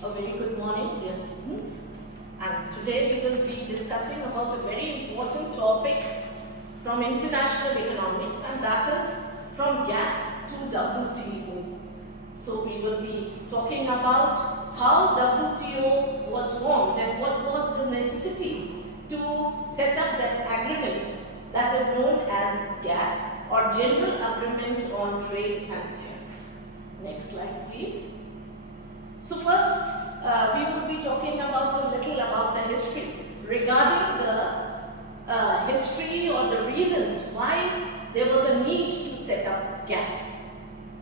A very good morning, dear students. And today we will be discussing about a very important topic from international economics, and that is from GATT to WTO. So we will be talking about how WTO was formed and what was the necessity to set up that agreement that is known as GATT, or General Agreement on Trade and Tariff. Next slide, please. So first, we will be talking about a little about the history regarding the history or the reasons why there was a need to set up GATT.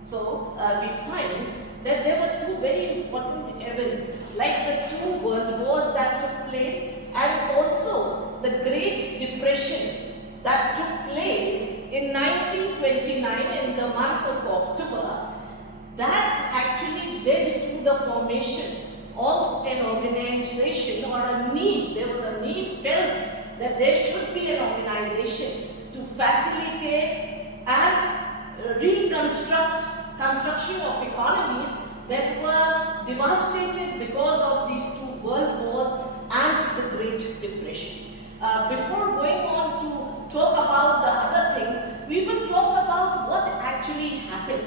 So we find that there were two very important events, like the two world wars that took place and also the Great Depression that took place in 1929 in the month of October. That actually led to the formation of an organization, or a need. There was a need felt that there should be an organization to facilitate and construction of economies that were devastated because of these two world wars and the Great Depression. Before going on to talk about the other things, we will talk about what actually happened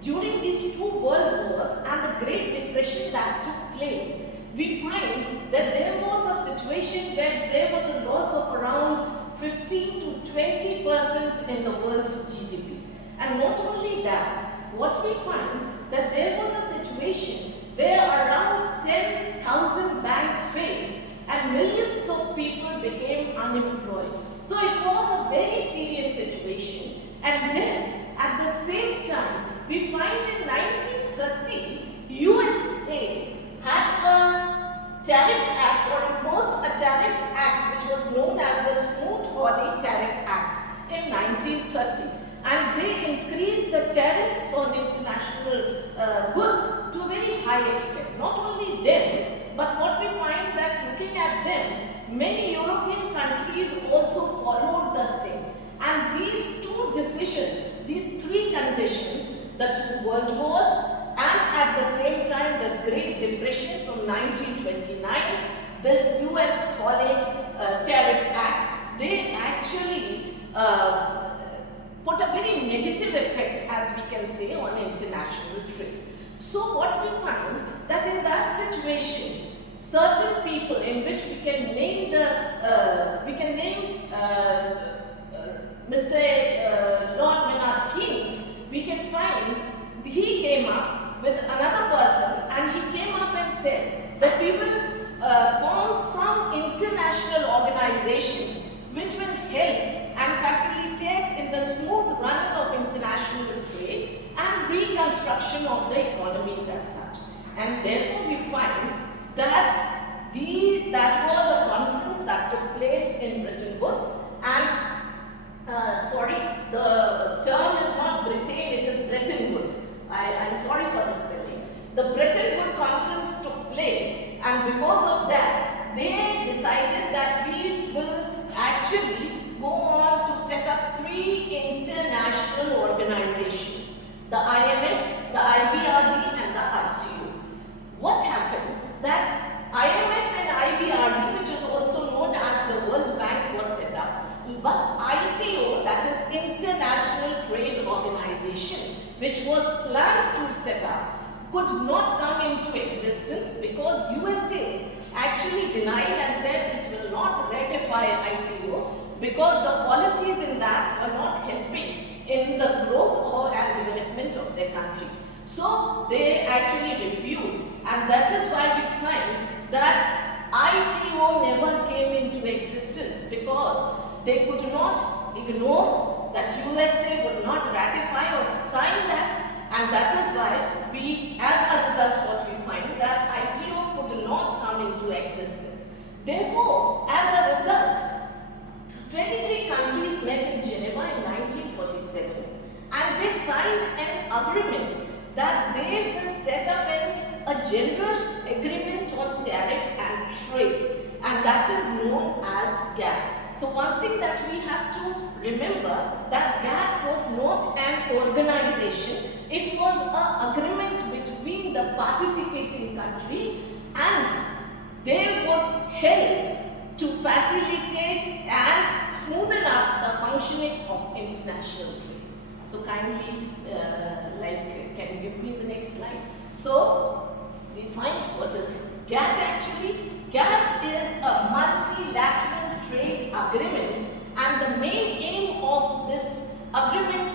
during these two world wars and the Great Depression that took place. We find that there was a situation where there was a loss of around 15 to 20% in the world's GDP. And not only that, what we find that there was a situation where around 10,000 banks failed and millions of people became unemployed. So it was a very serious situation. And then at the same time, we find in 1930, USA had a tariff act, or imposed a tariff act which was known as the Smoot-Hawley Tariff Act in 1930. And they increased the tariffs on international goods to a very high extent. Not only them, but what we find that looking at them, many European countries also followed the same. And these two decisions, these three conditions, the two world wars and at the same time the Great Depression from 1929, this US Hawley Tariff Act, they actually put a very negative effect, as we can say, on international trade. So what we find that in that situation, certain people, in which we can name Mr. Lord Maynard Keynes, we can find he came up with another person, and he came up and said that we will form some international organization which will help and facilitate in the smooth running of international trade and reconstruction of the economies as such. And therefore we find that that was a conference that took place in Bretton Woods, and the term is not Britain, it is Bretton Woods. I'm sorry for the spelling. The Bretton Woods conference took place, and because of that, they decided that we will actually go on to set up three international organizations: the IMF, the IBRD, and the ITO. What happened? That IMF and IBRD, which is also known as the World Bank, was set up. But ITO, that is International Trade Organization, which was planned to set up, could not come into existence because USA actually denied and said it will not ratify ITO because the policies in that were not helping in the growth and development of their country. So they actually refused, and that is why we find that ITO never came into existence, because they could not ignore that USA would not ratify or sign that, and that is why we, as a result, what we find that ITO could not come into existence. Therefore, as a result, 23 countries met in Geneva in 1947, and they signed an agreement that they will set up a general agreement on tariff and trade, and that is known as GATT. So one thing that we have to remember, that GATT was not an organization, it was an agreement between the participating countries they would help to facilitate and smoothen up the functioning of international trade. So kindly, can you give me the next slide? So we find what is GATT actually. GATT is a multilateral trade agreement, and the main aim of this agreement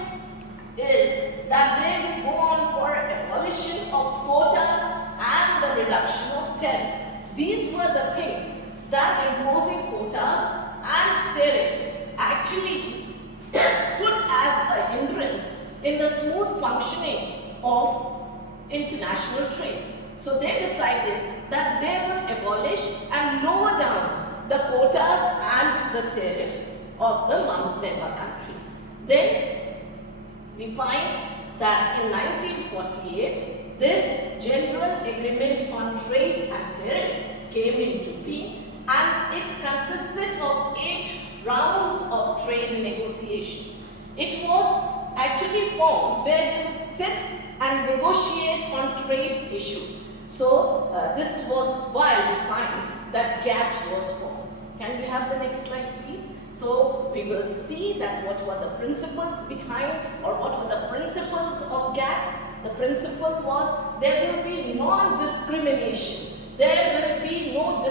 is that they will go on for abolition of quotas and the reduction of tariff. These were the things that imposing quotas and tariffs actually stood as a hindrance in the smooth functioning of international trade. So they decided that they will abolish and lower down the quotas and the tariffs of the member countries. Then we find that in 1948, this General Agreement on Trade and Tariff came into being, and it consisted of 8 rounds of trade negotiation. It was actually formed where they would sit and negotiate on trade issues. So this was why we find that GATT was formed. Can we have the next slide, please? So we will see that what were the principles behind, or what were the principles of GATT. The principle was there will be non-discrimination. There will be no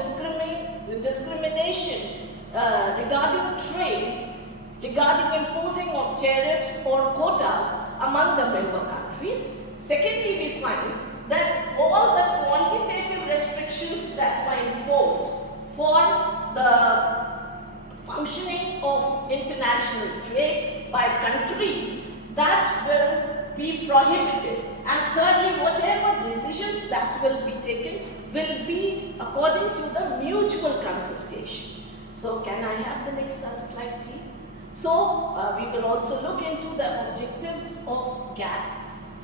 discrimination regarding trade, regarding imposing of tariffs or quotas among the member countries. Secondly, we find that all the quantitative restrictions that were imposed for the functioning of international trade by countries, that will be prohibited. And thirdly, whatever decisions that will be taken will be according to the mutual consultation. So can I have the next slide, please? So we will also look into the objectives of GATT.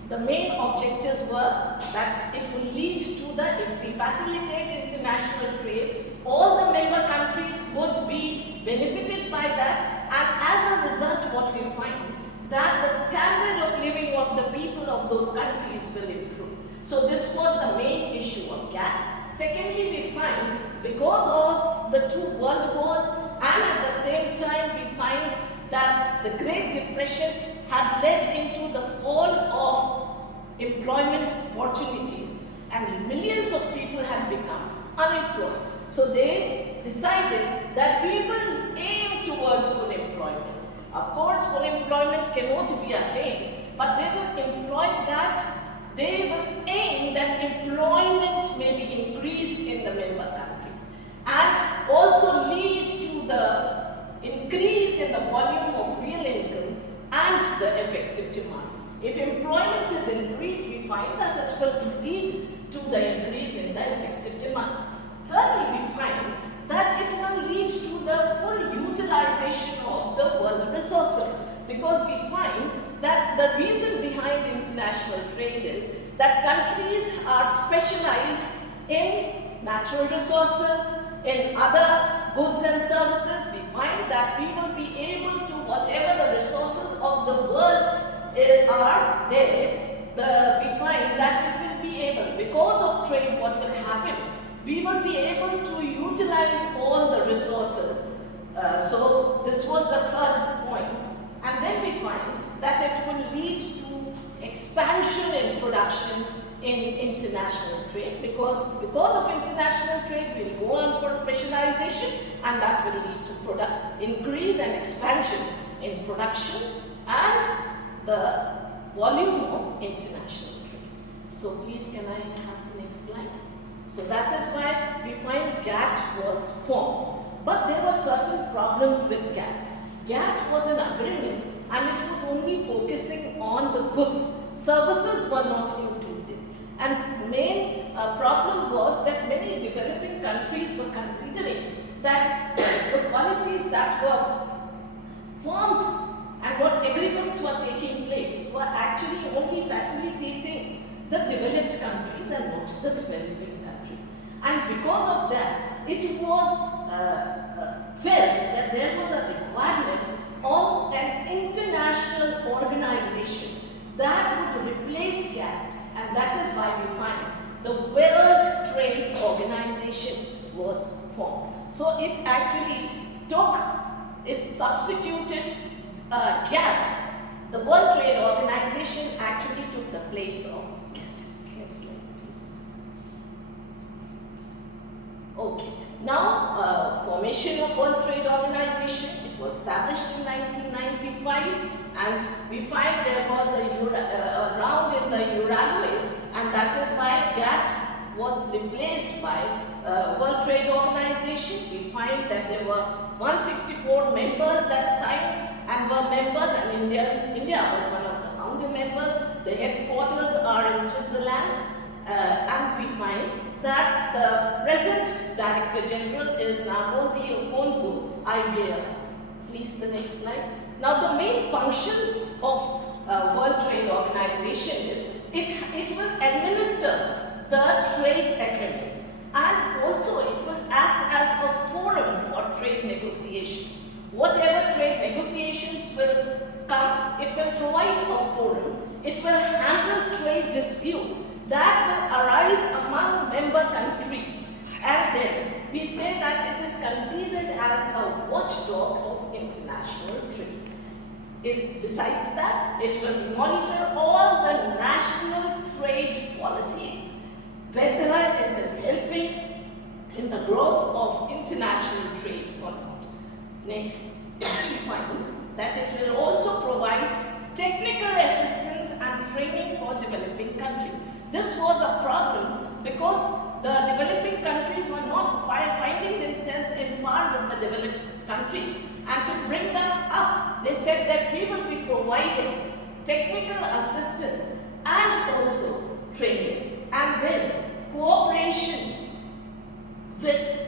The main objectives were that it will lead to if we facilitate international trade, all the member countries would be benefited by that, and as a result what we find that the standard of living of the people of those countries will improve. So this was the main issue of GATT. Secondly, we find because of the 2 world wars, and at the same time we find that the Great Depression had led into the fall of employment opportunities, and millions of people had become unemployed. So they decided that we will aim towards full employment. Of course, full employment cannot be attained, but they will aim that employment may be increased in the member countries, and also lead to the increase in the volume of real income and the effective demand. If employment is increased, we find that it will lead to the increase in the effective demand. Thirdly, we find that it will lead to the full utilization of the world resources, because we find that the reason behind international trade is that countries are specialized in natural resources, in other goods and services. We find that we will be able to, whatever the resources of the world are there, we find that it will be able, because of trade, what will happen? We will be able to utilize all the resources. So this was the third point. And then we find that it will lead to expansion in production in international trade, because of international trade we'll go on for specialization, and that will lead to increase and expansion in production and the volume of international trade. So please, can I have the next slide? So that is why we find GATT was formed. But there were certain problems with GATT. GATT was an agreement, and it was only focusing on the goods. Services were not included. And the main problem was that many developing countries were considering that the policies that were formed and what agreements were taking place were actually only facilitating the developed countries and not the developing countries. And because of that, it was felt that there was a requirement of an international organization that would replace GATT, and that is why we find the World Trade Organization was formed. So it actually substituted GATT. The World Trade Organization actually took the place of GATT. Next slide, please. Okay. Now, formation of World Trade Organization, it was established in 1995, and we find there was a round in the Uruguay, and that is why GATT was replaced by World Trade Organization. We find that there were 164 members that signed and were members, and India was one of the founding members. The headquarters are in Switzerland, and we find that the present Director General is Ngozi Okonjo-Iweala. Please, the next slide. Now, the main functions of World Trade Organization is it will administer the trade agreements, and also it will act as a forum for trade negotiations. Whatever trade negotiations will come, it will provide a forum. It will handle trade disputes that will arise among member countries, and then we say that it is considered as a watchdog of international trade. Besides that, it will monitor all the national trade policies, whether it is helping in the growth of international trade or not. Next, we find that it will also provide technical assistance and training for developing countries. This was a problem because the developing countries were not finding themselves in par with the developed countries, and to bring them up, they said that we will be providing technical assistance and also training, and then cooperation with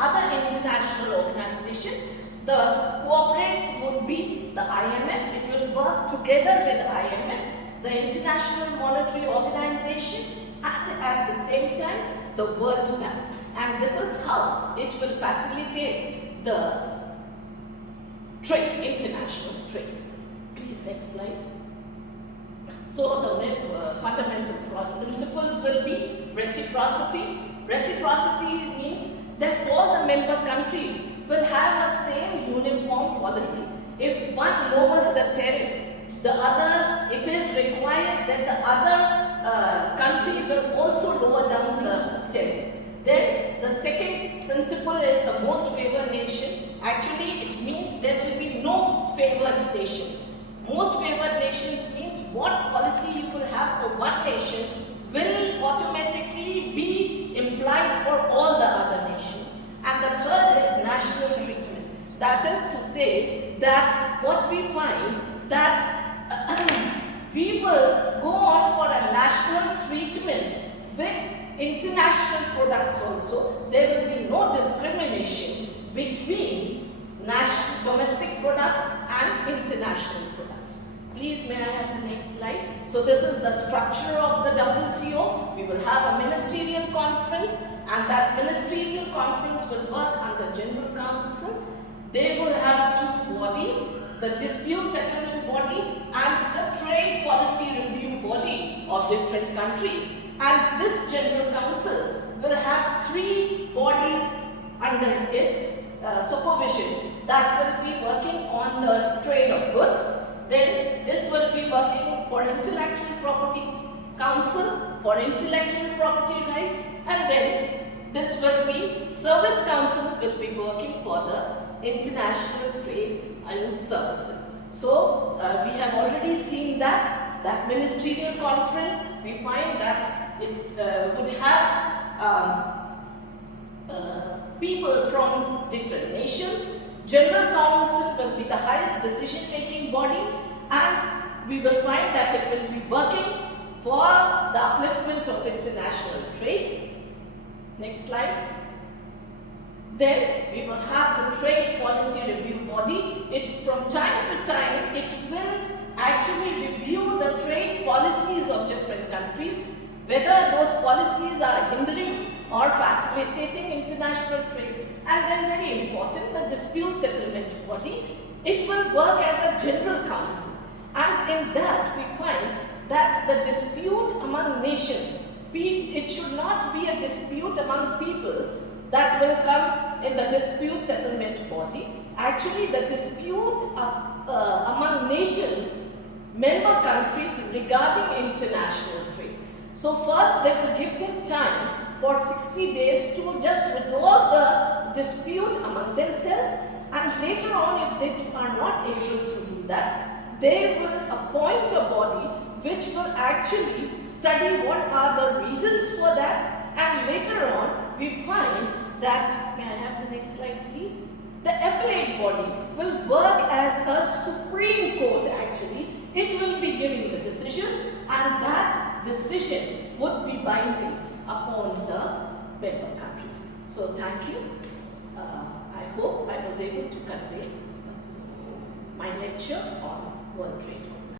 other international organizations. The cooperates would be the IMF. It will work together with the IMF, the International Monetary Organization, and at the same time the World Bank. And this is how it will facilitate the trade, international trade. Please, next slide. So the fundamental principles will be reciprocity. Reciprocity means that all the member countries will have a same uniform policy. If one lowers the tariff, it is required that the other country will also lower down the tariff. Then the second principle is the most favored nation. Actually, it means there will be no favored nation. Most favored nations means what policy you will have for one nation will automatically be implied for all the other nations. And the third is national treatment. That is to say that what we find that we will go on for a national treatment with international products also. There will be no discrimination between domestic products and international products. Please, may I have the next slide? So this is the structure of the WTO. We will have a ministerial conference, and that ministerial conference will work under General Council. They will have two bodies, the dispute settlement body and the trade policy review body of different countries. And this General Council will have three bodies under its supervision that will be working on the trade of goods. Then this will be working for Intellectual Property Council for intellectual property rights, and then this will be Service Council will be working for the international trade and services. So we have already seen that ministerial conference, we find that it would have people from different nations. General Council will be the highest decision-making body, and we will find that it will be working for the upliftment of international trade. Next slide. Then we will have the trade policy review body. From time to time, it will actually review the trade policies of different countries, whether those policies are hindering or facilitating international trade. And then very important, the dispute settlement body, it will work as a general council. And in that we find that the dispute among nations, it should not be a dispute among people that will come in the dispute settlement body. Actually, the dispute among nations, member countries regarding international trade. So first they will give them time for 60 days to just resolve the dispute among themselves, and later on, if they are not able to do that, they will appoint a body which will actually study what are the reasons for that, and later on we find that, may I have the next slide please? The appellate body will work as a supreme court actually. It will be giving the decisions, and that decision would be binding upon the member country. So thank you. I hope I was able to convey my lecture on World Trade.